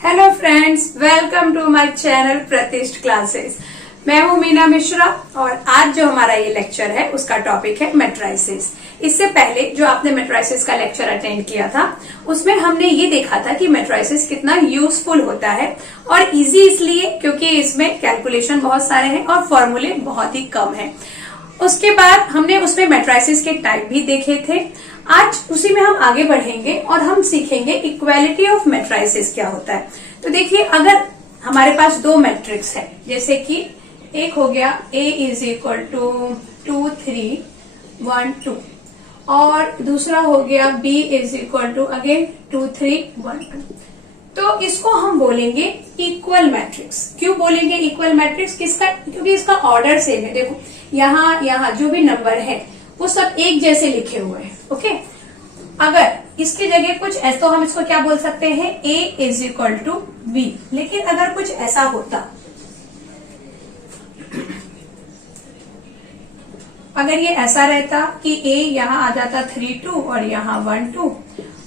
Hello friends, welcome to my channel Pratishtha classes. मैं हूं मीना मिश्रा और आज जो हमारा ये लेक्चर है उसका टॉपिक है मैट्रिसेस। इससे पहले जो आपने मैट्रिसेस का लेक्चर अटेंड किया था उसमें हमने ये देखा था कि मैट्रिसेस कितना यूजफुल होता है और इजी इसलिए क्योंकि इसमें कैलकुलेशन बहुत सारे हैं और फॉर्मूले बहुत ही कम है। उसके बाद हमने उसमें मैट्रिसेस के टाइप भी देखे थे। आज उसी में हम आगे बढ़ेंगे और हम सीखेंगे इक्वालिटी ऑफ मैट्रिसेस क्या होता है। तो देखिए, अगर हमारे पास दो मैट्रिक्स है, जैसे कि एक हो गया A इज इक्वल टू 2 3 1 2 और दूसरा हो गया B is equal to again 2 3 1 2, तो इसको हम बोलेंगे इक्वल मैट्रिक्स। क्यों बोलेंगे इक्वल मैट्रिक्स? किसका? क्योंकि इसका ऑर्डर सेम है। देखो यहाँ जो भी नंबर है वो सब एक जैसे लिखे हुए हैं। ओके, अगर इसकी जगह कुछ ऐसा तो हम इसको क्या बोल सकते हैं, A is equal to B। लेकिन अगर कुछ ऐसा होता, अगर ये ऐसा रहता कि A यहाँ आ जाता 3 2 और यहाँ 1 2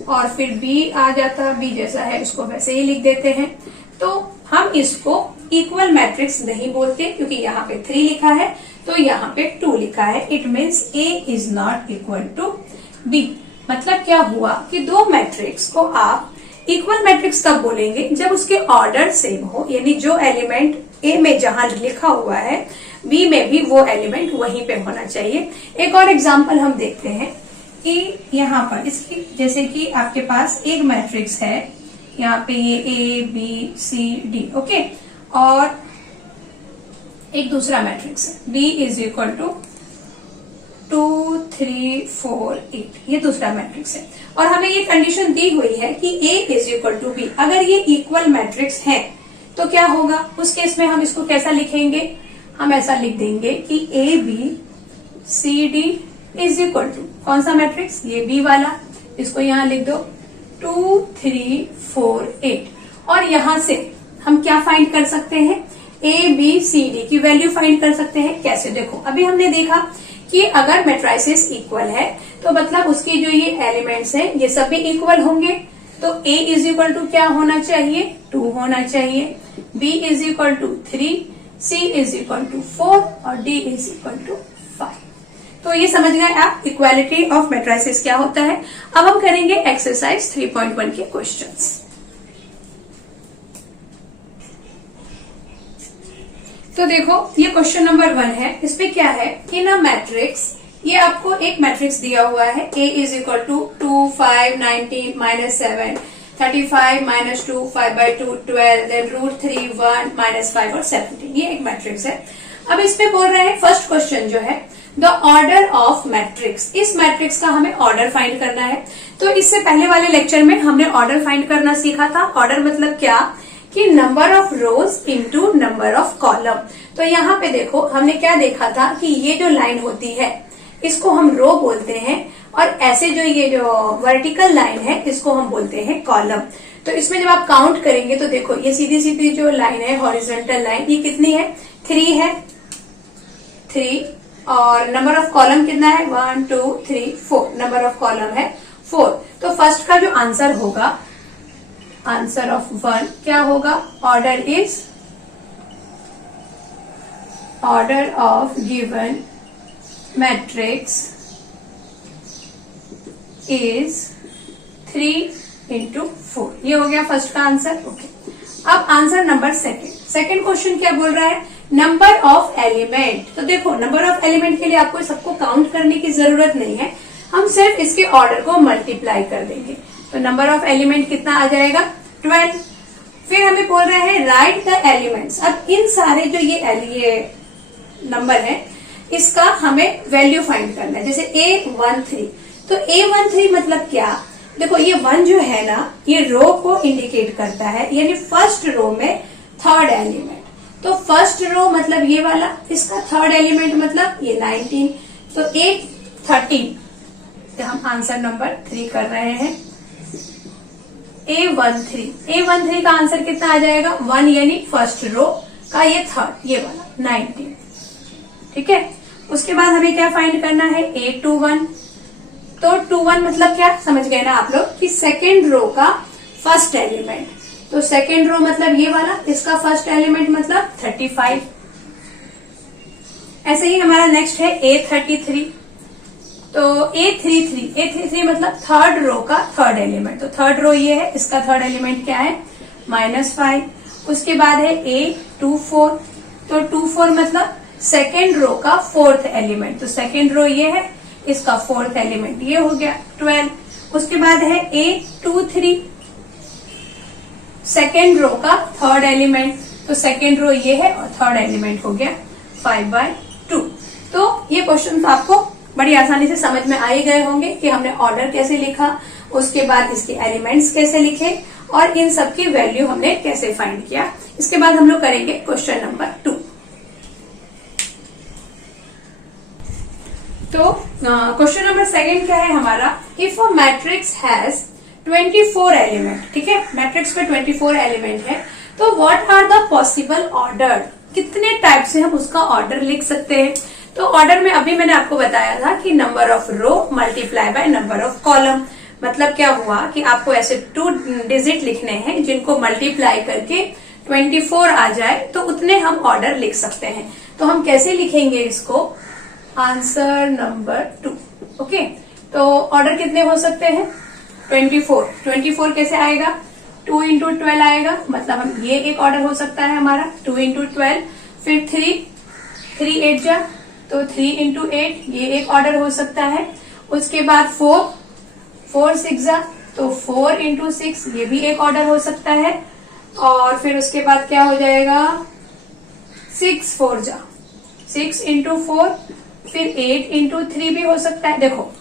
और फिर B आ जाता, B जैसा है इसको वैसे ही लिख देते हैं, तो हम इसको इक्वल मैट्रिक्स नहीं बोलते क्योंकि यहाँ पे 3 लिखा है तो यहाँ पे 2 लिखा है। It means A is not equal to B। मतलब क्या हुआ कि दो मैट्रिक्स को आप इक्वल मैट्रिक्स तब बोलेंगे जब उसके ऑर्डर सेम हो, यानी जो एलिमेंट A में जहां लिखा हुआ है B में भी वो एलिमेंट वहीं पे होना चाहिए। एक और एग्जांपल हम देखते हैं कि यहाँ पर इसकी, जैसे कि आपके पास एक मैट्रिक्स है, यहाँ पे ये A B C D, okay, और एक दूसरा मैट्रिक्स है B इज इक्वल टू 2 3 4 8, ये दूसरा मैट्रिक्स है और हमें ये कंडीशन दी हुई है कि A is equal to B। अगर ये इक्वल मैट्रिक्स है तो क्या होगा? उस केस में हम इसको कैसा लिखेंगे? हम ऐसा लिख देंगे कि A B C D is equal to कौन सा मैट्रिक्स? ये B वाला, इसको यहाँ लिख दो 2 3 4 8 और यहां से हम क्या फाइंड कर सकते हैं? A B C D की वैल्यू फाइंड कर सकते हैं। कैसे? देखो, अभी हमने देखा कि अगर मैट्रिसेस इक्वल है तो मतलब उसकी जो ये एलिमेंट्स हैं ये सभी इक्वल होंगे। तो A इज इक्वल टू क्या होना चाहिए? 2 होना चाहिए, B is equal to 3, C is equal to 4 और D इज इक्वल टू 5। तो ये समझ गए आप इक्वालिटी ऑफ मैट्रिसेस क्या होता है। अब हम करेंगे एक्सरसाइज 3.1 के क्वेश्चंस। तो देखो, ये क्वेश्चन नंबर 1 है। इसमें क्या है, इन अ मैट्रिक्स, ये आपको एक मैट्रिक्स दिया हुआ है A is equal to 2 5 19 -7 35 -2 5/2 12 then √3 1 -5 और 17। ये एक मैट्रिक्स है। अब इसमें बोल रहे हैं फर्स्ट क्वेश्चन जो है द ऑर्डर ऑफ मैट्रिक्स। इस मैट्रिक्स का हमें ऑर्डर फाइंड करना है। तो इससे पहले वाले लेक्चर में हमने ऑर्डर फाइंड करना सीखा था। ऑर्डर मतलब क्या कि number of rose into number of column. तो यहाँ पे देखो, हमने क्या देखा था कि ये जो लाइन होती है इसको हम रो बोलते हैं और ऐसे ये जो वर्टिकल लाइन है इसको हम बोलते हैं कॉलम। तो इसमें जब आप काउंट करेंगे तो देखो, ये सीधी सीधी जो लाइन है हॉरिजॉन्टल लाइन, ये कितनी है? 3 है, 3 और नंबर ऑफ कॉलम कितना है? 1 2 3 4, नंबर ऑफ कॉलम है 4। तो फर्स्ट का जो आंसर होगा, आंसर ऑफ 1 क्या होगा? Order is, order of given matrix is 3 into 4। ये हो गया फर्स्ट का आंसर। ओके, अब आंसर नंबर सेकंड क्वेश्चन क्या बोल रहा है? Number of element. तो देखो, नंबर ऑफ एलिमेंट के लिए आपको सबको काउंट करने की जरूरत नहीं है, हम सिर्फ इसके ऑर्डर को मल्टीप्लाई कर देंगे। तो नंबर ऑफ एलिमेंट कितना आ जाएगा? 12। फिर हमें बोल रहे हैं राइट द एलिमेंट्स। अब इन सारे जो ये नंबर है इसका हमें वैल्यू फाइंड करना है। जैसे A13, तो A13 मतलब क्या? देखो, ये 1 जो है ना, ये रो को इंडिकेट करता है, यानी फर्स्ट रो में थर्ड एलिमेंट। तो फर्स्ट रो मतलब ये वाला, इसका थर्ड एलिमेंट मतलब ये 19, तो A13। तो हम आंसर नंबर 3 कर रहे हैं। A13 का आंसर कितना आ जाएगा? 1, यानी फर्स्ट रो का ये थर्ड, ये वाला 19। ठीक है, उसके बाद हमें क्या फाइंड करना है? A21। तो 21 मतलब क्या? समझ गए ना आप लोग कि सेकेंड रो का फर्स्ट एलिमेंट। तो सेकेंड रो मतलब ये वाला, इसका फर्स्ट एलिमेंट मतलब 35। ऐसे ही हमारा नेक्स्ट है A33। तो A33 मतलब थर्ड रो का थर्ड एलिमेंट। तो थर्ड रो ये है, इसका थर्ड एलिमेंट क्या है -5। उसके बाद है A24। तो 24 मतलब सेकेंड रो का फोर्थ एलिमेंट। तो सेकेंड रो ये है, इसका फोर्थ एलिमेंट ये हो गया 12। उसके बाद है A23, सेकेंड रो का थर्ड एलिमेंट। तो सेकेंड रो ये है और थर्ड एलिमेंट हो गया 5/2। तो ये क्वेश्चन आपको बड़ी आसानी से समझ में आ ही गए होंगे कि हमने ऑर्डर कैसे लिखा, उसके बाद इसके एलिमेंट्स कैसे लिखे और इन सब की वैल्यू हमने कैसे फाइंड किया। इसके बाद हम लोग करेंगे क्वेश्चन नंबर 2। तो क्वेश्चन नंबर 2 क्या है हमारा, if a matrix has 24 element. ठीक है, मैट्रिक्स में 24 एलिमेंट है, तो what are the possible order, कितने टाइप से हम उसका ऑर्डर लिख सकते हैं। तो ऑर्डर में अभी मैंने आपको बताया था कि number of row multiply by number of column. मतलब क्या हुआ कि आपको ऐसे 2 डिजिट लिखने हैं जिनको मल्टीप्लाई करके 24 आ जाए, तो उतने हम ऑर्डर लिख सकते हैं। तो हम कैसे लिखेंगे इसको, आंसर नंबर 2। ओके, तो ऑर्डर कितने हो सकते हैं 24 कैसे आएगा, 2 into 12 आएगा। मतलब हम ये एक ऑर्डर हो सकता है हमारा 2 into 12। फिर 3 8 जा, तो 3 into 8 ये एक ऑर्डर हो सकता है। उसके बाद 4 6 जा, तो 4 into 6 ये भी एक ऑर्डर हो सकता है। और फिर उसके बाद क्या हो जाएगा 6 4 जा, 6 into 4, फिर 8 into 3 भी हो सकता है। देखो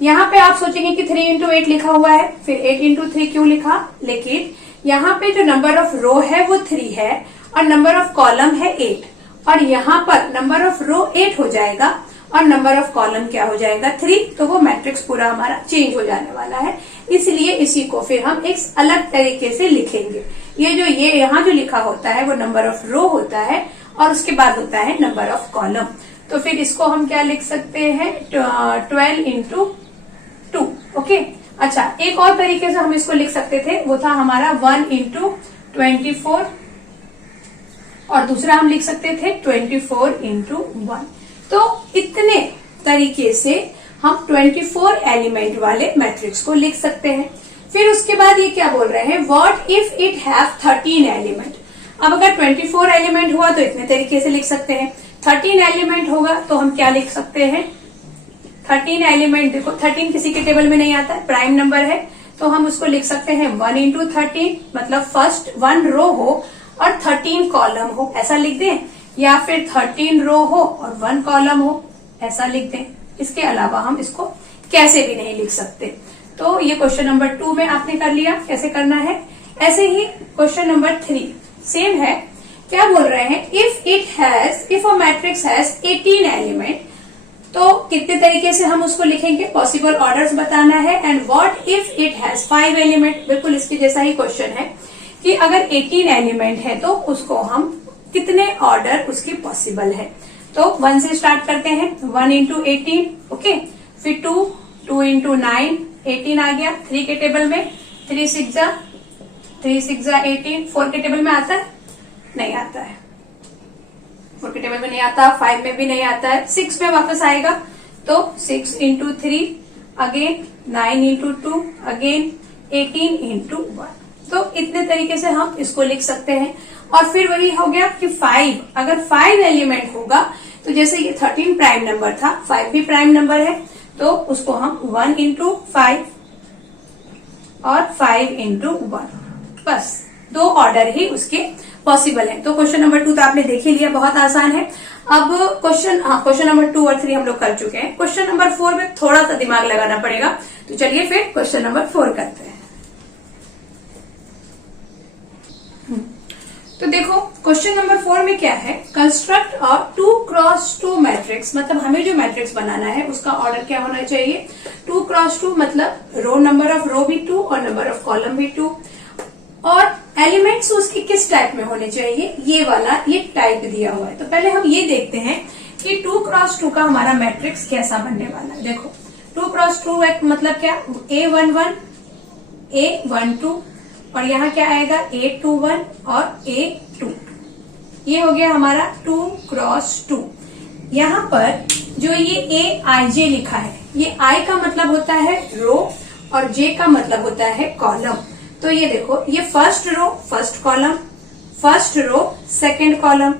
यहाँ पे आप सोचेंगे कि 3 into 8 लिखा हुआ है, फिर 8 into 3 क्यों लिखा, लेकिन यहाँ पे जो नंबर ऑफ रो है वो 3 है और नंबर ऑफ कॉलम है 8, और यहाँ पर नंबर ऑफ रो 8 हो जाएगा और नंबर ऑफ कॉलम क्या हो जाएगा 3। तो वो मैट्रिक्स पूरा हमारा चेंज हो जाने वाला है, इसलिए इसी को फिर हम एक अलग तरीके से लिखेंगे। ये यहाँ जो लिखा होता है वो नंबर ऑफ रो होता है और उसके बाद होता है नंबर ऑफ कॉलम। तो फिर इसको हम क्या लिख सकते हैं 12 into 2। ओके, अच्छा एक और तरीके से हम इसको लिख सकते थे, वो था हमारा 1 into 24, और दूसरा हम लिख सकते थे 24 into 1। तो इतने तरीके से हम 24 एलिमेंट वाले मैट्रिक्स को लिख सकते हैं। फिर उसके बाद ये क्या बोल रहे हैं, what if it have 13 element. अब अगर 24 एलिमेंट हुआ तो इतने तरीके से लिख सकते हैं, 13 एलिमेंट होगा तो हम क्या लिख सकते हैं 13 एलिमेंट। देखो 13 किसी के टेबल में नहीं आता है, प्राइम नंबर है, तो हम उसको लिख सकते हैं 1 into 13, मतलब फर्स्ट 1 रो हो और 13 कॉलम हो, ऐसा लिख दें, या फिर 13 रो हो और 1 कॉलम हो, ऐसा लिख दें। इसके अलावा हम इसको कैसे भी नहीं लिख सकते। तो ये क्वेश्चन नंबर 2 में आपने कर लिया कैसे करना है। ऐसे ही क्वेश्चन नंबर 3 सेम है, क्या बोल रहे हैं, if a matrix has 18 element, तो कितने तरीके से हम उसको लिखेंगे, पॉसिबल ऑर्डर्स बताना है। And what if it has 5 element, बिल्कुल इसके जैसा ही क्वेश्चन है कि अगर 18 एलिमेंट है तो उसको हम कितने ऑर्डर उसकी पॉसिबल है। तो 1 से स्टार्ट करते हैं, 1 into 18, ओके, फिर 2 into 9, 18 आ गया 3 के टेबल में, 3 6 जा 18, 4 के टेबल में आता है, नहीं आता है, 4 के टेबल में नहीं आता, 5 में भी नहीं आता है, 6 में वापस आएगा, तो 6 into 3 again, 9 into 2 again, 18 into 1। तो इतने तरीके से हम इसको लिख सकते हैं। और फिर वही हो गया कि 5, अगर 5 एलिमेंट होगा तो जैसे ये 13 प्राइम नंबर था, 5 भी प्राइम नंबर है, तो उसको हम 1 into 5 और 5 into 1, बस 2 ऑर्डर ही उसके पॉसिबल है। तो क्वेश्चन नंबर 2 तो आपने देख ही लिया, बहुत आसान है। अब क्वेश्चन नंबर 2 और 3 हम लोग कर चुके हैं। क्वेश्चन नंबर 4 में थोड़ा सा दिमाग लगाना पड़ेगा, तो चलिए फिर क्वेश्चन नंबर 4 करते हैं। तो देखो क्वेश्चन नंबर 4 में क्या है, कंस्ट्रक्ट अ 2x2 मैट्रिक्स। मतलब हमें जो मैट्रिक्स बनाना है उसका ऑर्डर क्या होना चाहिए, 2x2, मतलब रो नंबर ऑफ रो भी 2 और नंबर ऑफ कॉलम भी 2, और एलिमेंट्स उसके किस टाइप में होने चाहिए, ये वाला ये टाइप दिया हुआ है। तो पहले हम ये देखते हैं कि 2x2 का हमारा मैट्रिक्स कैसा बनने वाला है। देखो 2x2 मतलब क्या, A11 A12 और यहाँ क्या आएगा A21 और A22। ये हो गया हमारा 2 क्रॉस 2। यहाँ पर जो ये AIJ लिखा है, ये I का मतलब होता है रो और J का मतलब होता है कॉलम। तो ये देखो, ये first row first column, first row second column,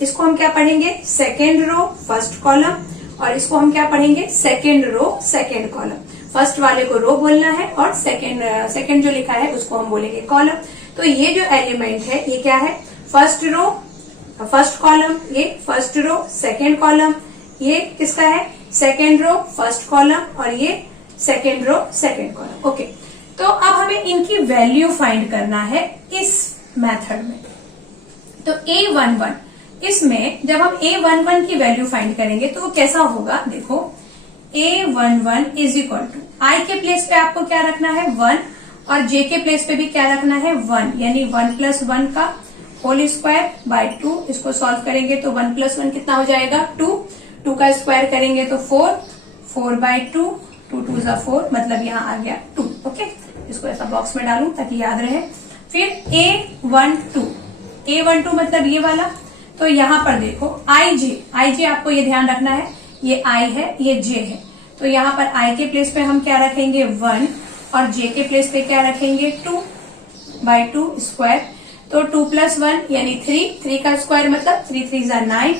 इसको हम क्या पढ़ेंगे सेकंड रो फर्स्ट कॉलम, और इसको हम क्या पढ़ेंगे second row second column. First वाले को रो बोलना है और सेकंड जो लिखा है उसको हम बोलेंगे कॉलम। तो ये जो एलिमेंट है ये क्या है, फर्स्ट रो फर्स्ट कॉलम, ये फर्स्ट रो सेकंड कॉलम, ये किसका है सेकंड रो फर्स्ट कॉलम, और ये second row second column. Okay, तो अब हमें इनकी वैल्यू फाइंड करना है इस मेथड में। तो A11, इसमें जब हम A11 की वैल्यू फाइंड करेंगे तो वो कैसा होगा, देखो A11 is equal to I के प्लेस पे आपको क्या रखना है 1, और J के प्लेस पे भी क्या रखना है 1, यानी 1 + 1 का होल स्क्वायर बाय 2। इसको सॉल्व करेंगे तो 1 + 1 कितना हो जाएगा 2, 2 का स्क्वायर करेंगे तो 4, 4/2, 2 2 = 4, मतलब यहाँ आ गया 2। ओके, इसको ऐसा बॉक्स में डालूं ताकि याद रहे। फिर A12 मतलब ये वाला, तो यहाँ पर देखो IJ आपको ये ध्यान रखना है, ये I है ये J है, तो यहाँ पर I के प्लेस पे हम क्या रखेंगे 1, और J के प्लेस पे क्या रखेंगे 2/2 स्क्वायर। तो 2 + 1 यानी 3, 3 का स्क्वायर मतलब 3 3 = 9,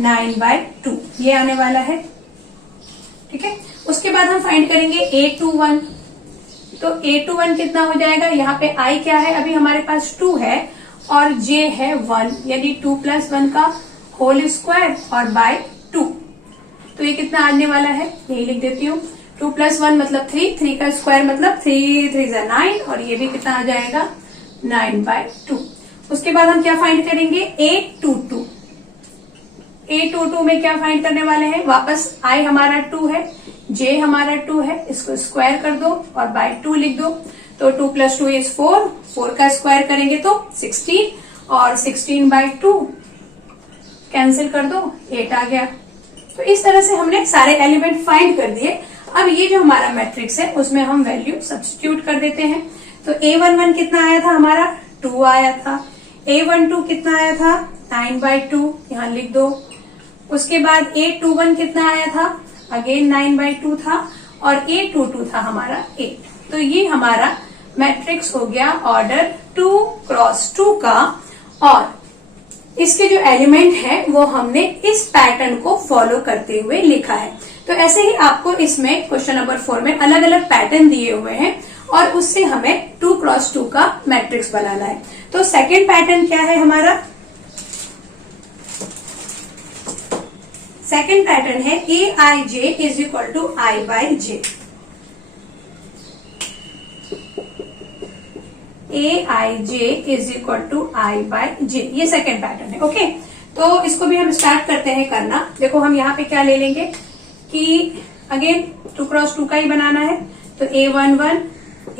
9/2 ये आने वाला है। ठीक है, उसके बाद हम फाइंड करेंगे A21। तो A21 कितना हो जाएगा, यहाँ पे I क्या है अभी हमारे पास 2 है और J है 1, यानी 2 + 1 का होल स्क्वायर और बाय 2। तो ये कितना आने वाला है, यही लिख देती हूँ, 2 + 1 मतलब 3, 3 का स्क्वायर मतलब 3 3 = 9, और ये भी कितना आ जाएगा 9/2। उसके बाद हम क्या फाइंड करेंगे A22। A22 में क्या फाइंड करने वाले हैं, वापस I हमारा 2 है, J हमारा 2 है, इसको स्क्वायर कर दो और बाय 2 लिख दो। तो 2 + 2 = 4, 4 का स्क्वायर करेंगे तो 16, और 16/2 कैंसिल कर दो, 8 आ गया। तो इस तरह से हमने सारे एलिमेंट फाइंड कर दिए। अब ये जो हमारा मैट्रिक्स है उसमें हम वैल्यू सब्स्टिट्यूट कर देते हैं। तो A11 कितना आया था हमारा 2 आया था, A12 कितना आया था 9/2, यहाँ लिख दो। उसके बाद A21 कितना आया था, अगेन 9/2 था, और A22 था हमारा 8। तो ये हमारा मैट्रिक्स हो गया ऑर्डर 2 × 2 का, और इसके जो एलिमेंट है वो हमने इस पैटर्न को फॉलो करते हुए लिखा है। तो ऐसे ही आपको इसमें क्वेश्चन नंबर 4 में अलग अलग पैटर्न दिए हुए हैं, और उससे हमें 2 × 2 का मैट्रिक्स बनाना है। तो सेकेंड पैटर्न क्या है हमारा, सेकेंड पैटर्न है AIJ is equal to I/J। AIJ is equal to I/J, ये सेकेंड पैटर्न है। ओके, तो इसको भी हम स्टार्ट करते हैं करना। देखो हम यहाँ पे क्या ले लेंगे कि अगेन 2 × 2 का ही बनाना है। तो A11,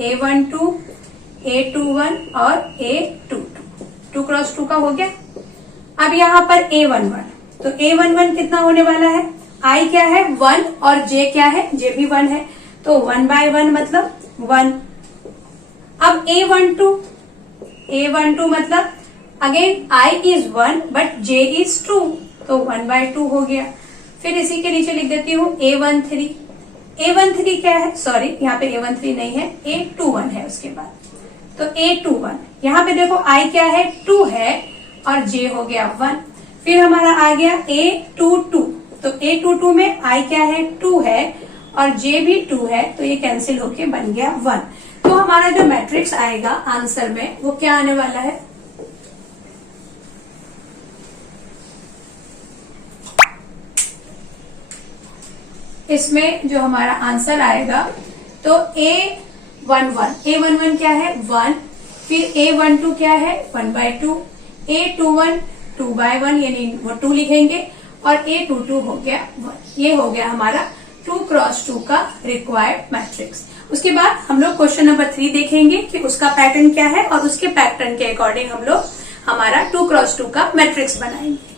A12, A21 और A22, 2 × 2 का हो गया। अब यहाँ पर A11, तो A11 कितना होने वाला है, I क्या है 1 और J क्या है, J भी 1 है, तो 1/1 मतलब 1। अब A12 मतलब again I is 1 but J is 2, तो 1/2 हो गया। फिर इसी के नीचे लिख देती हूँ A13 क्या है, सॉरी यहाँ पे A13 नहीं है, A21 है उसके बाद। तो A21 यहाँ पे देखो I क्या है 2 है और J हो गया 1। फिर हमारा आ गया A22, तो A22 में I क्या है 2 है और J भी 2 है, तो ये कैंसिल होके बन गया 1। तो हमारा जो मैट्रिक्स आएगा आंसर में वो क्या आने वाला है, इसमें जो हमारा आंसर आएगा तो A11 क्या है 1, फिर A12 क्या है 1/2, A21 2/1 यानी वो 2 लिखेंगे, और A22 हो गया 1। ये हो गया हमारा 2 × 2 का रिक्वायर्ड मैट्रिक्स। उसके बाद हम लोग क्वेश्चन नंबर 3 देखेंगे कि उसका पैटर्न क्या है, और उसके पैटर्न के अकॉर्डिंग हम लोग हमारा 2 × 2 का मैट्रिक्स बनाएंगे।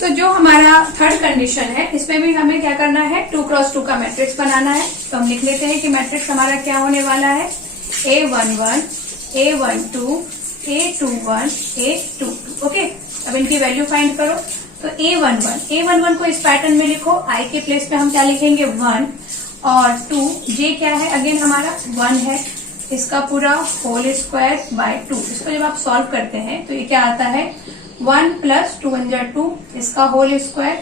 तो जो हमारा थर्ड कंडीशन है इसमें भी हमें क्या करना है, 2 क्रॉस 2 का मैट्रिक्स बनाना है। तो हम लिख लेते हैं कि मैट्रिक्स हमारा क्या होने वाला है, A11, A12, A21, A22। Okay, अब इनकी वैल्यू फाइंड करो। तो A11 को इस पैटर्न में लिखो, I के प्लेस पे हम क्या लिखेंगे 1 और 2, J क्या है अगेन हमारा 1 है, इसका पूरा होल स्क्वायर बाय 2। इसको जब आप सॉल्व करते हैं तो ये क्या आता है 1 + 2 = 2, इसका होल स्क्वायर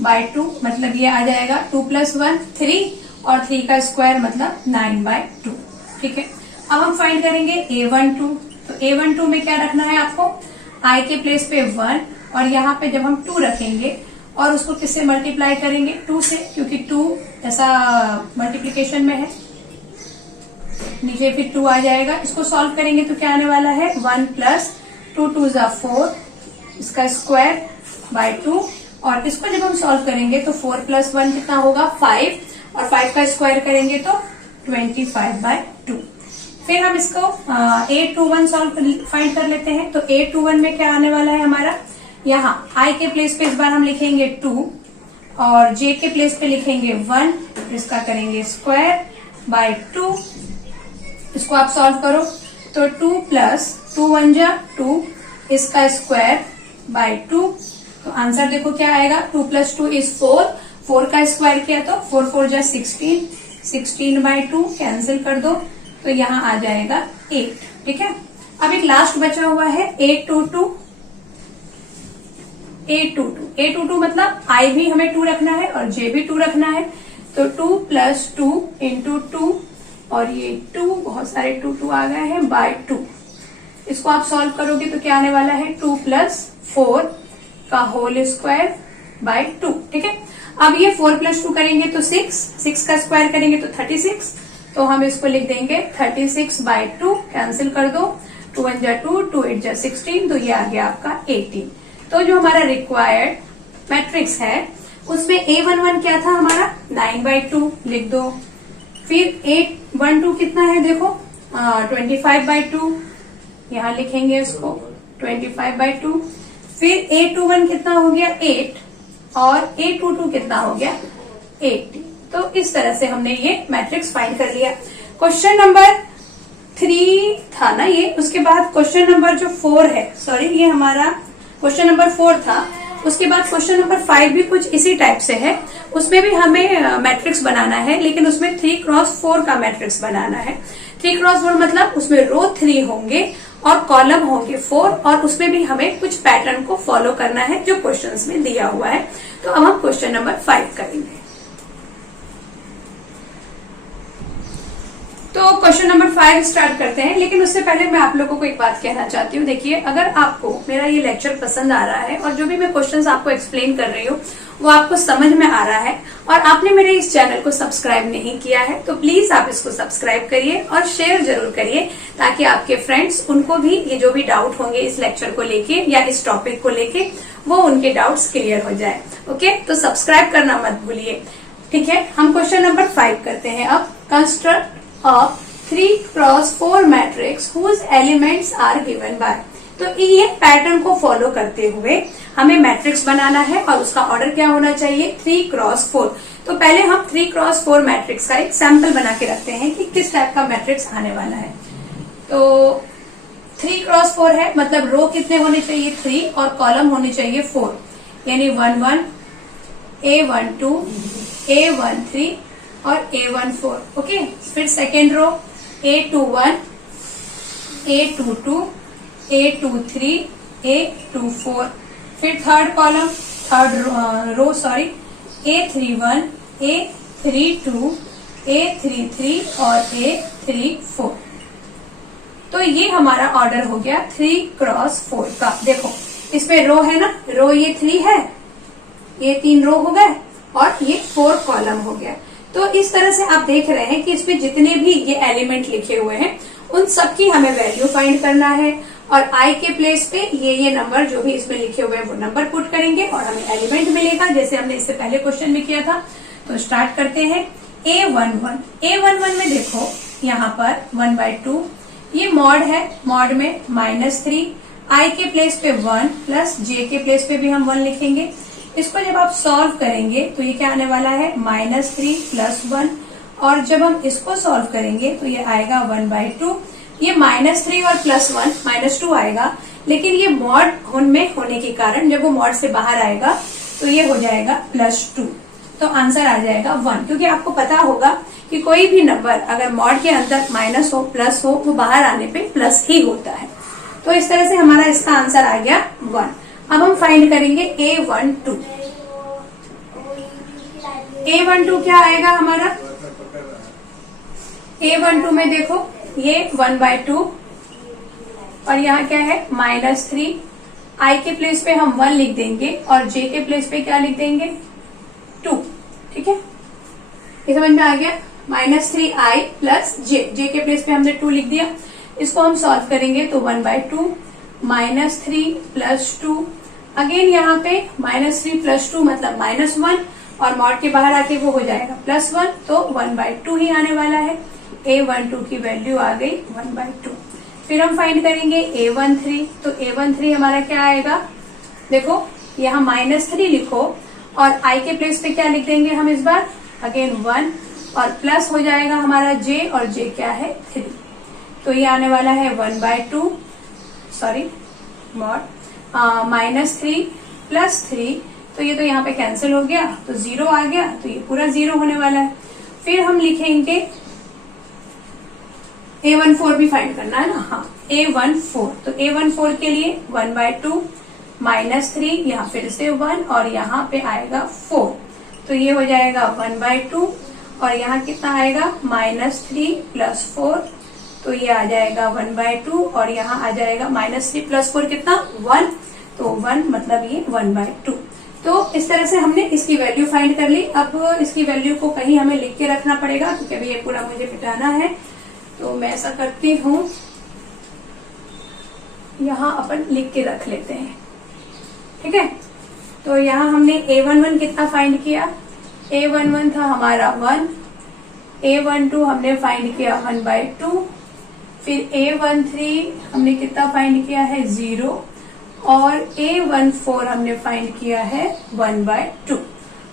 बाय 2, मतलब ये आ जाएगा 2 + 1 3 और 3 का स्क्वायर मतलब 9/2। ठीक है, अब हम फाइंड करेंगे A12। तो A12 में क्या रखना है आपको, I के प्लेस पे 1 और यहाँ पे जब हम 2 रखेंगे और उसको किससे मल्टीप्लाई करेंगे 2 से, क्योंकि 2 ऐसा मल्टीप्लीकेशन में है, नीचे फिर 2 आ जाएगा। इसको सॉल्व करेंगे तो क्या आने वाला है 1 + 2 = 2 = 4, इसका स्क्वायर बाय 2 और इसको जब हम सॉल्व करेंगे तो 4 + 1 कितना होगा 5 और 5 का स्क्वायर करेंगे तो 25/2। फिर हम इसको A21 फाइंड कर लेते हैं। तो A21 में क्या आने वाला है हमारा, यहाँ I के प्लेस पे इस बार हम लिखेंगे 2 और J के प्लेस पे लिखेंगे 1, इसका करेंगे स्क्वायर बाय 2। इसको आप सॉल्व करो तो 2 + 2 = 2, इसका स्क्वायर बाय 2। तो आंसर देखो क्या आएगा, 2 + 2 = 4, 4 का स्क्वायर किया तो 4 × 4 = 16, 16/2 कैंसिल कर दो तो यहाँ आ जाएगा 8। ठीक है, अब एक लास्ट बचा हुआ है A22 मतलब I भी हमें 2 रखना है और J भी 2 रखना है। तो 2 + 2 × 2 और ये 2, बहुत सारे 2 आ गए हैं बाय 2। इसको आप सॉल्व करोगे तो क्या आने वाला है 2 + 4 का होल स्क्वायर बाय 2। ठीक है, अब ये 4 + 2 करेंगे तो 6 का स्क्वायर करेंगे तो 36, तो हम इसको लिख देंगे 36/2, कैंसिल कर दो, 2 × 1 = 2, 2 × 8 = 16, तो ये आ गया आपका 18। तो जो हमारा रिक्वायर्ड मैट्रिक्स है उसमें A11 क्या था हमारा 9/2 लिख दो। फिर A12 कितना है देखो 25/2, यहाँ लिखेंगे उसको 25/2। फिर A21 कितना हो गया 8 और A22 कितना हो गया 80। तो इस तरह से हमने ये मैट्रिक्स फाइंड कर लिया। क्वेश्चन नंबर 3 था ना ये, उसके बाद क्वेश्चन नंबर जो 4 है, सॉरी ये हमारा क्वेश्चन नंबर 4 था। उसके बाद क्वेश्चन नंबर 5 भी कुछ इसी टाइप से है, उसमें भी हमें मैट्रिक्स बनाना है, लेकिन उसमें 3 × 4 का मैट्रिक्स बनाना है। 3 × 4 मतलब उसमें रो 3 होंगे और कॉलम होंगे 4 और उसमें भी हमें कुछ पैटर्न को फॉलो करना है जो क्वेश्चंस में दिया हुआ है। तो अब हम क्वेश्चन नंबर 5 करेंगे। तो क्वेश्चन नंबर 5 स्टार्ट करते हैं, लेकिन उससे पहले मैं आप लोगों को एक बात कहना चाहती हूँ। देखिए, अगर आपको मेरा ये लेक्चर पसंद आ रहा है और जो भी मैं क्वेश्चंस आपको एक्सप्लेन कर रही हूँ वो आपको समझ में आ रहा है और आपने मेरे इस चैनल को सब्सक्राइब नहीं किया है, तो प्लीज आप इसको सब्सक्राइब करिए और शेयर जरूर करिए, ताकि आपके फ्रेंड्स उनको भी ये जो भी डाउट होंगे इस लेक्चर को लेके या इस टॉपिक को लेके वो उनके डाउट्स क्लियर हो जाए। ओके, तो सब्सक्राइब करना मत भूलिए। ठीक है, हम क्वेश्चन नंबर 5 करते हैं। अब construct of 3 × 4 matrix whose elements are given by। तो ये पैटर्न को फॉलो करते हुए हमें मैट्रिक्स बनाना है और उसका ऑर्डर क्या होना चाहिए 3 × 4। तो पहले हम 3 × 4 मैट्रिक्स का एक सैंपल बना के रखते हैं कि किस टाइप का मैट्रिक्स आने वाला है। तो 3 × 4 है, मतलब रो कितने होने चाहिए 3 और कॉलम होने चाहिए 4, यानी 1 1, A12, A13 और A14। ओके, फिर second row A21, A22, A23, A24। फिर third column third row A31, A32, A33 और A34। तो ये हमारा ऑर्डर हो गया 3 × 4 का। देखो इसमें रो है ना, रो ये 3 है, ये 3 रो हो गए और ये 4 कॉलम हो गया। तो इस तरह से आप देख रहे हैं कि इसमें जितने भी ये एलिमेंट लिखे हुए हैं उन सब की हमें वैल्यू फाइंड करना है और I के प्लेस पे ये नंबर जो भी इसमें लिखे हुए हैं वो नंबर पुट करेंगे और हमें एलिमेंट मिलेगा, जैसे हमने इससे पहले क्वेश्चन में किया था। तो स्टार्ट करते हैं। A11 में देखो यहाँ पर 1/2, ये मॉड है, मॉड में -3, I के प्लेस पे 1 प्लस J के प्लेस पे भी हम 1 लिखेंगे। इसको जब आप सॉल्व करेंगे तो ये क्या आने वाला है -3 + 1, और जब हम इसको सॉल्व करेंगे तो ये आएगा 1/2। ये -3 और +1 -2 आएगा, लेकिन ये मॉड में होने के कारण जब वो मॉड से बाहर आएगा तो ये हो जाएगा +2, तो आंसर आ जाएगा 1। क्योंकि आपको पता होगा कि कोई भी नंबर अगर मॉड के अंदर माइनस हो प्लस हो वो बाहर आने पे प्लस ही होता है। तो इस तरह से हमारा इसका आंसर आ गया 1। अब हम फाइंड करेंगे A12। A12 क्या आएगा हमारा? A12 में देखो ये 1/2 और यहाँ क्या है -3। I के प्लेस पे हम 1 लिख देंगे और J के प्लेस पे क्या लिख देंगे 2। ठीक है, ये समझ में आ गया। -3i + J के प्लेस पे हमने 2 लिख दिया। इसको हम सॉल्व करेंगे तो 1/2 -3 + 2, अगेन यहाँ पे -3 + 2 मतलब -1 और मॉड के बाहर आके वो हो जाएगा +1, तो 1/2 ही आने वाला है। A12 की वैल्यू आ गई 1/2। फिर हम फाइंड करेंगे A13, तो A13 हमारा क्या आएगा? देखो यहाँ -3 लिखो और I के प्लेस पे क्या लिख देंगे हम इस बार? अगेन 1 और प्लस हो जाएगा हमारा J, और J क्या है 3, तो ये आने वाला है 1/2 सॉरी मॉड -3 + 3, तो ये तो यहाँ पे कैंसिल हो गया तो 0 आ गया, तो ये पूरा 0 होने वाला है। फिर हम लिखेंगे A14 भी फाइंड करना है ना, हाँ A14, तो A14 के लिए 1/2 -3, यहाँ फिर से 1 और यहाँ पे आएगा 4, तो ये हो जाएगा 1/2 और यहाँ कितना आएगा -3 + 4, तो ये आ जाएगा 1/2 और यहाँ आ जाएगा -3 + 4 कितना 1, तो 1 मतलब ये 1/2। तो इस तरह से हमने इसकी वैल्यू फाइंड कर ली। अब इसकी वैल्यू को कहीं हमें लिख के रखना पड़ेगा क्योंकि अभी ये पूरा मुझे मिटाना है, तो मैं ऐसा करती हूँ, यहाँ अपन लिख के रख लेते हैं। ठीक है, तो यहाँ हमने A11 कितना फाइंड किया? A11 था हमारा 1, A12 हमने फाइंड किया 1/2, फिर A13 हमने कितना फाइंड किया है 0 और A14 हमने फाइंड किया है 1/2।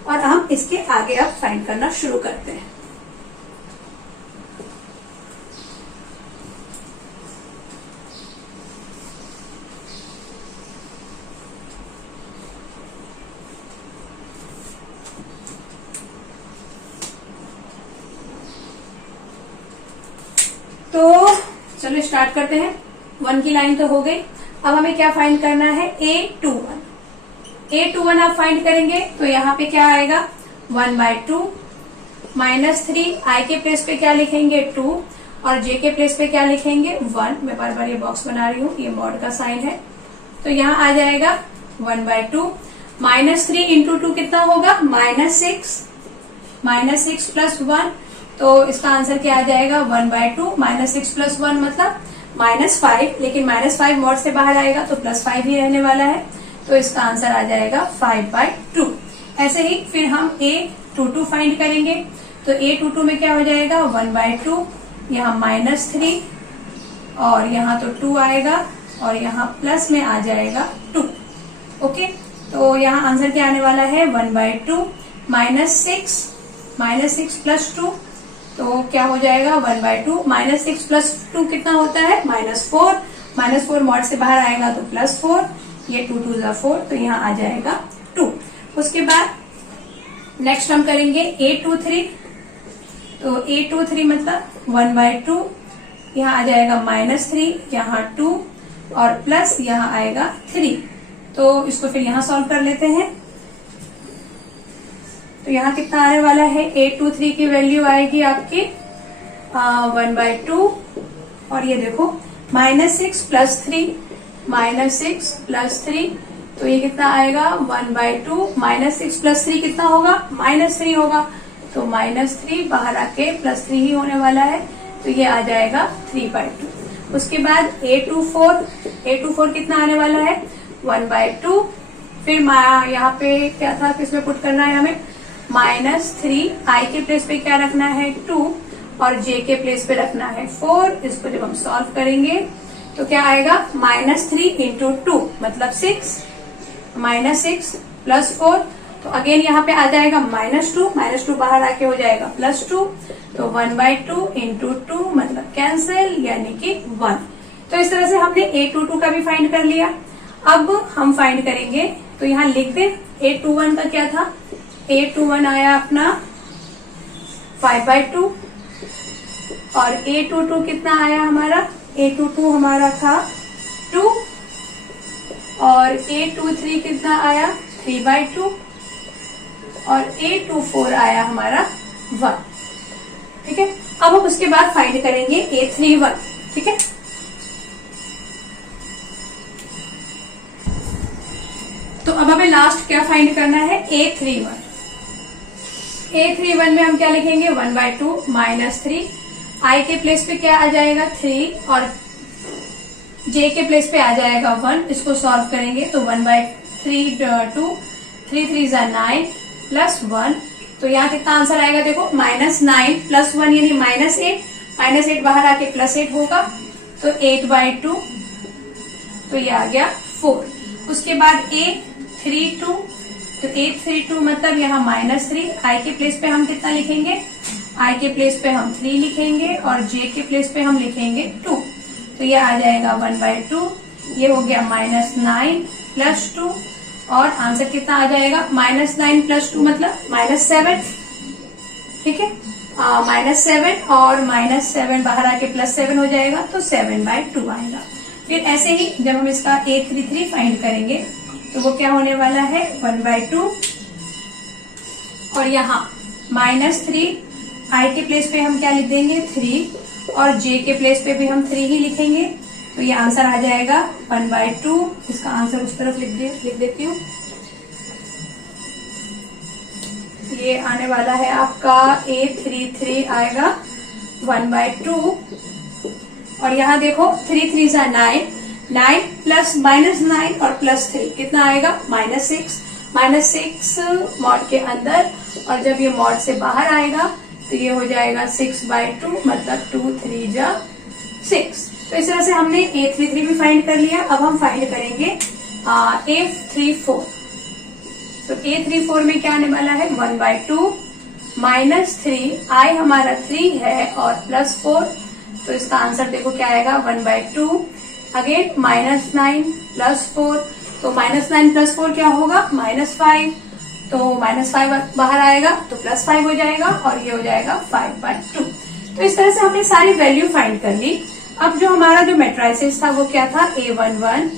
और हम इसके आगे अब फाइंड करना शुरू करते हैं। तो चलो स्टार्ट करते हैं। 1 की लाइन तो हो गई, अब हमें क्या फाइंड करना है? A21 आप फाइंड करेंगे तो यहाँ पे क्या आएगा 1/2 -3, I के प्लेस पे क्या लिखेंगे 2 और J के प्लेस पे क्या लिखेंगे 1। मैं बार बार ये बॉक्स बना रही हूँ, ये मॉड का साइन है, तो यहाँ आ जाएगा 1/2 -3 × 2 कितना होगा -6 + 1, तो इसका आंसर क्या आ जाएगा 1/2 -6 + 1 मतलब -5, लेकिन -5 मॉड से बाहर आएगा तो +5 ही रहने वाला है, तो इसका आंसर आ जाएगा 5/2। ऐसे ही फिर हम A22 फाइंड करेंगे, तो A22 में क्या हो जाएगा 1/2, यहाँ -3 और यहाँ तो 2 आएगा और यहाँ प्लस में आ जाएगा 2। ओके, तो यहाँ आंसर क्या आने वाला है 1/2 -6 + 2, तो क्या हो जाएगा 1/2 -6 + 2 कितना होता है -4 मॉड से बाहर आएगा तो +4, ये 2 2 = 4, तो यहाँ आ जाएगा 2। उसके बाद नेक्स्ट हम करेंगे A23, तो A23 मतलब 1/2, यहाँ आ जाएगा -3, यहाँ 2 और प्लस यहाँ आएगा 3, तो इसको फिर यहाँ सॉल्व कर लेते हैं। तो यहाँ कितना आने वाला है A23 की वैल्यू आएगी आपकी 1/2 और ये देखो -6 + 3 -6 + 3, तो ये कितना आएगा 1/2 -6 + 3 कितना होगा -3 होगा, तो -3 बाहर आके +3 ही होने वाला है, तो ये आ जाएगा 3/2। उसके बाद A24 कितना आने वाला है 1/2, फिर यहाँ पे क्या था, किसमें पुट करना है हमें -3, I के प्लेस पे क्या रखना है 2 और J के प्लेस पे रखना है 4। इसको जब हम सॉल्व करेंगे तो क्या आएगा -3 × 2 मतलब 6 -6 +4, तो अगेन यहाँ पे आ जाएगा -2 बाहर आके हो जाएगा +2, तो 1/2 इंटू 2 मतलब कैंसिल, यानी कि 1। तो इस तरह से हमने A22 का भी फाइंड कर लिया। अब हम फाइंड करेंगे, तो यहाँ लिख दे A21 का क्या था। A21 आया अपना 5/2 और A22 कितना आया हमारा, A22 हमारा था 2 और A23 कितना आया 3/2 और A24 आया हमारा 1। ठीक है, अब हम उसके बाद फाइंड करेंगे A31। ठीक है, तो अब हमें लास्ट क्या फाइंड करना है, A31। A31 में हम क्या लिखेंगे, 1/2 -3, I के प्लेस पे क्या आ जाएगा 3 और J के प्लेस पे आ जाएगा 1। इसको सॉल्व करेंगे तो 1/3 2 3 3 9 +1, तो यहाँ कितना आंसर आएगा देखो, -9 +1 यानी -8, -8 बाहर आके +8 होगा, तो 8/2, तो ये आ गया 4। उसके बाद A32, तो A32 मतलब यहाँ -3, I के प्लेस पे हम कितना लिखेंगे, I के प्लेस पे हम 3 लिखेंगे और J के प्लेस पे हम लिखेंगे 2, तो ये आ जाएगा 1/2, ये हो गया -9 +2 और आंसर कितना आ जाएगा, -9 +2 मतलब -7। ठीक है, -7 और -7 बाहर आके +7 हो जाएगा, तो 7/2 आएगा। फिर ऐसे ही जब हम इसका A33 फाइंड करेंगे तो वो क्या होने वाला है, 1/2 और यहाँ -3, I के प्लेस पे हम क्या लिख देंगे 3 और J के प्लेस पे भी हम 3 ही लिखेंगे, तो ये आंसर आ जाएगा 1/2। इसका आंसर उस तरफ लिख देती हूँ, ये आने वाला है आपका A33 आएगा 1/2 और यहाँ देखो 3 3 9, 9 प्लस -9 और +3 कितना आएगा, -6 मॉड के अंदर, और जब ये मॉड से बाहर आएगा तो ये हो जाएगा 6/2 मतलब 2 3 जा 6। तो इस तरह से हमने A33 भी फाइंड कर लिया। अब हम फाइंड करेंगे A34। तो A34 में क्या आने वाला है, 1/2 -3, I हमारा 3 है और +4, तो इसका आंसर देखो क्या आएगा, 1/2 अगेन -9 +4, तो -9 +4 क्या होगा, -5, तो -5 बाहर आएगा तो +5 हो जाएगा और ये हो जाएगा 5/2। तो इस तरह से हमने सारी वैल्यू फाइंड कर ली। अब जो हमारा जो मैट्रिसेस था वो क्या था, A11,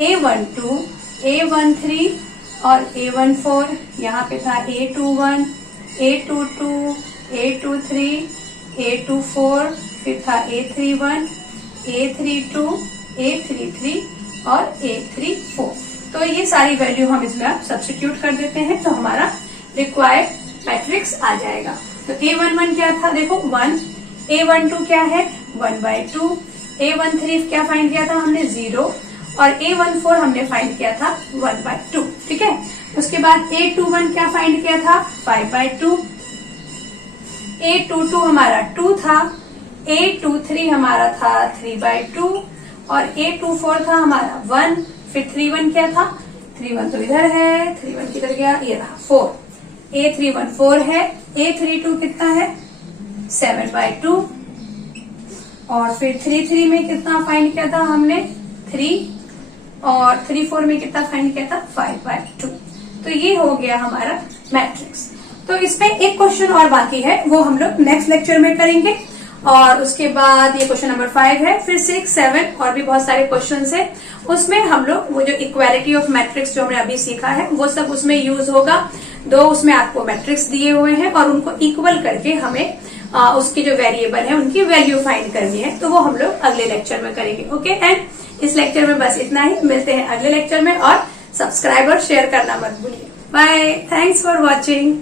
A12, A13 और A14, यहाँ पे था A21, A22, A23, A24, फिर था A31, A32, A33 और A34। तो ये सारी वैल्यू हम इसमें आप सब्स्टिट्यूट कर देते हैं तो हमारा रिक्वायर्ड मैट्रिक्स आ जाएगा। तो A11 क्या था, देखो 1, A12 क्या है 1/2, A13 क्या फाइंड किया था हमने 0 और A14 हमने फाइंड किया था 1/2। ठीक है, उसके बाद A21 क्या फाइंड किया था 5/2, A22 हमारा 2 था, A23 हमारा था 3/2 और A24 था हमारा 1, फिर 3/1 क्या था, 3/1 तो इधर है, 3/1 किधर गया, ये रहा 4, A31 4 है, A32 कितना है 7/2 और फिर 3/3 में कितना फाइंड किया था हमने 3 और 3/4 में कितना फाइंड किया था 5/2। तो ये हो गया हमारा मैट्रिक्स। तो इसमें एक क्वेश्चन और बाकी है, वो हम लोग नेक्स्ट लेक्चर में करेंगे और उसके बाद ये क्वेश्चन नंबर 5 है, फिर 6, 7 और भी बहुत सारे क्वेश्चंस है। उसमें हम लोग वो जो इक्वालिटी ऑफ मैट्रिक्स जो हमने अभी सीखा है वो सब उसमें यूज होगा। दो उसमें आपको मैट्रिक्स दिए हुए हैं और उनको इक्वल करके हमें उसके जो वेरिएबल है उनकी वैल्यू फाइंड करनी है, तो वो हम लोग अगले लेक्चर में करेंगे। ओके, एंड इस लेक्चर में बस इतना ही, मिलते हैं अगले लेक्चर में और सब्सक्राइब और शेयर करना मत भूलिए। Bye, thanks for watching.